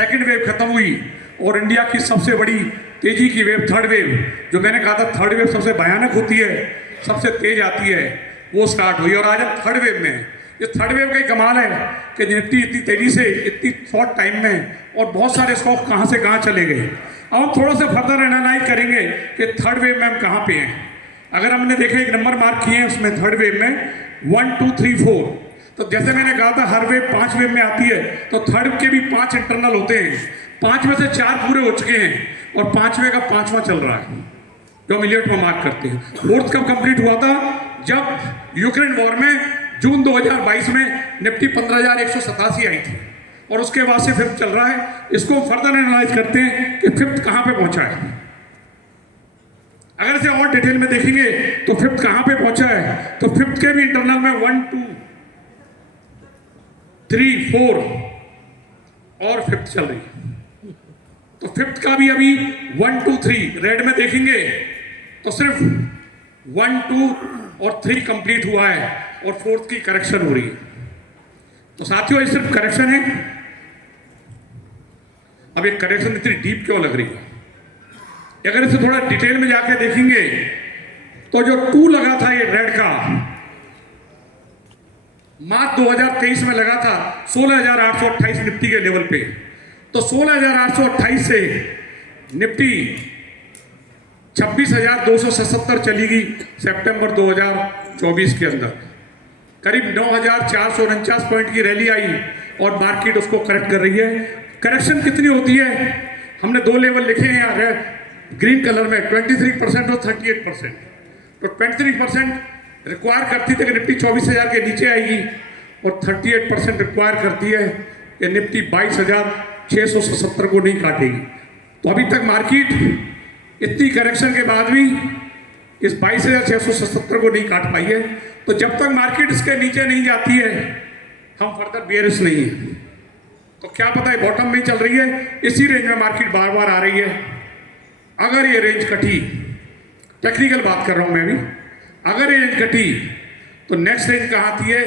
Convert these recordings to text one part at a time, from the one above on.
Second wave खत्म हुई और इंडिया की सबसे बड़ी तेजी की वेव थर्ड वेव, जो मैंने कहा था थर्ड वेव सबसे भयानक होती है, सबसे तेज आती है, वो स्टार्ट हुई। और आज हम थर्ड वेव में हैं। ये थर्ड वेव का ही कमाल है कि निफ्टी इतनी तेजी से इतनी शॉर्ट टाइम में और बहुत सारे स्टॉक कहाँ से कहाँ चले गए। अब हम थोड़ा सा फर्दर एनालाइज करेंगे कि थर्ड वेव में हम कहाँ पे हैं। अगर हमने देखे एक नंबर मार्क किए हैं उसमें थर्ड वेव में 1 2 3 4, तो जैसे मैंने कहा था हर वेव 5 वेव में आती है, तो थर्ड के भी 5 इंटरनल होते हैं। 5 में से 4 पूरे हो चुके हैं और 5वें का 5वां चल रहा है जो हम इलियट में मार्क करते हैं। फोर्थ कब कंप्लीट हुआ था? जब यूक्रेन वॉर में जून 2022 में निफ्टी 15,187 आई थी और उसके बाद से फिफ्थ चल रहा है। इसको हम फर्दर एनालाइज करते हैं कि फिफ्थ कहां पे पहुंचा है। अगर इसे और डिटेल में देखेंगे तो फिफ्थ कहां पे पहुंचा है, तो फिफ्थ के भी इंटरनल में 1 2 3 4 और फिफ्थ चल रही है। तो फिफ्थ का भी अभी 1 2 3 रेड में देखेंगे तो सिर्फ 1 2 और 3 कंप्लीट हुआ है और फोर्थ की करेक्शन हो रही है। तो साथियों ये सिर्फ करेक्शन है। अब ये करेक्शन इतनी डीप क्यों लग रही है? अगर इसे थोड़ा डिटेल में जाके देखेंगे तो जो 2 लगा था ये रेड का मार्च 2023 में लगा था 16,828 निफ्टी के लेवल पे। तो 16,828 से निफ्टी 26,277 चली गई सितंबर 2024 के अंदर। करीब 9,449 पॉइंट की रैली आई और मार्केट उसको करेक्ट कर रही है। करेक्शन कितनी होती है? हमने 2 लेवल लिखे हैं यहाँ ग्रीन कलर में, 23% और 38%। तो 23% रिक्वायर करती थी कि निफ्टी 24,000 के नीचे आएगी और 38% रिक्वायर करती है कि निफ्टी 22,677 को नहीं काटेगी। तो अभी तक मार्केट इतनी करेक्शन के बाद भी इस 22,677 को नहीं काट पाई है। तो जब तक मार्केट इसके नीचे नहीं जाती है हम फर्दर बेयरिश नहीं है। तो क्या पता है बॉटम में चल रही है, इसी रेंज में मार्केट बार बार आ रही है। अगर ये रेंज कटी, टेक्निकल बात कर रहा हूं मैं अभी, अगर ये रेंज कटी तो नेक्स्ट रेंज कहाँ आती है?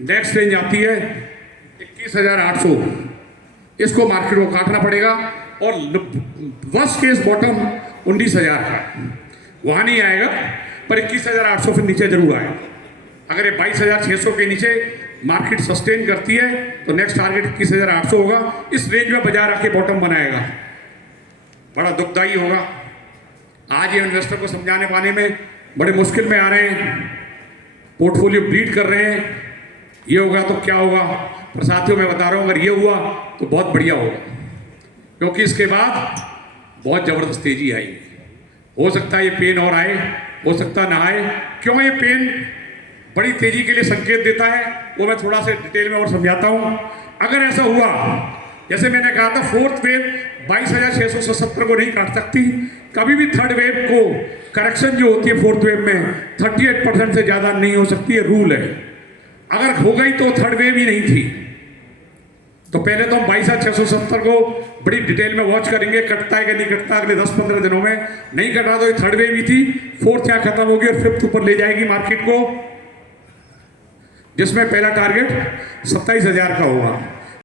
नेक्स्ट रेंज आती है 21,800। इसको मार्केट को काटना पड़ेगा और वर्स्ट केस बॉटम 19,000 का, वहां नहीं आएगा पर 21,800 फिर नीचे जरूर आएगा। अगर ये 22,600 के नीचे मार्केट सस्टेन करती है तो नेक्स्ट टारगेट 21,800 होगा। इस रेंज में बाजार आके बॉटम बनाएगा, बड़ा दुखदाई होगा। आज ये इन्वेस्टर को समझाने पाने में बड़े मुश्किल में आ रहे हैं, पोर्टफोलियो ब्लीड कर रहे हैं, ये होगा तो क्या होगा। पर साथियों मैं बता रहा हूं अगर ये हुआ तो बहुत बढ़िया होगा, क्योंकि इसके बाद बहुत जबरदस्त तेजी आएगी। हो सकता है ये पेन और आए, हो सकता ना आए। क्यों ये पेन बड़ी तेजी के लिए संकेत देता है वो मैं थोड़ा सा डिटेल में और समझाता हूं। अगर ऐसा हुआ, जैसे मैंने कहा था फोर्थ वेव 22,677 को नहीं काट सकती, कभी भी थर्ड वेव को करेक्शन जो होती है फोर्थ वेव में 38% से ज्यादा नहीं हो सकती है, रूल है। अगर हो गई तो थर्ड वेव ही नहीं थी। तो पहले तो हम 22,670 को बड़ी डिटेल में वॉच करेंगे, कटता है कि नहीं कटता अगले 10-15 दिनों में। नहीं कटा तो ये थर्ड वेव ही थी, फोर्थ यहाँ खत्म होगी और फिफ्थ ऊपर ले जाएगी मार्केट को, जिसमें पहला टारगेट 27,000 का होगा।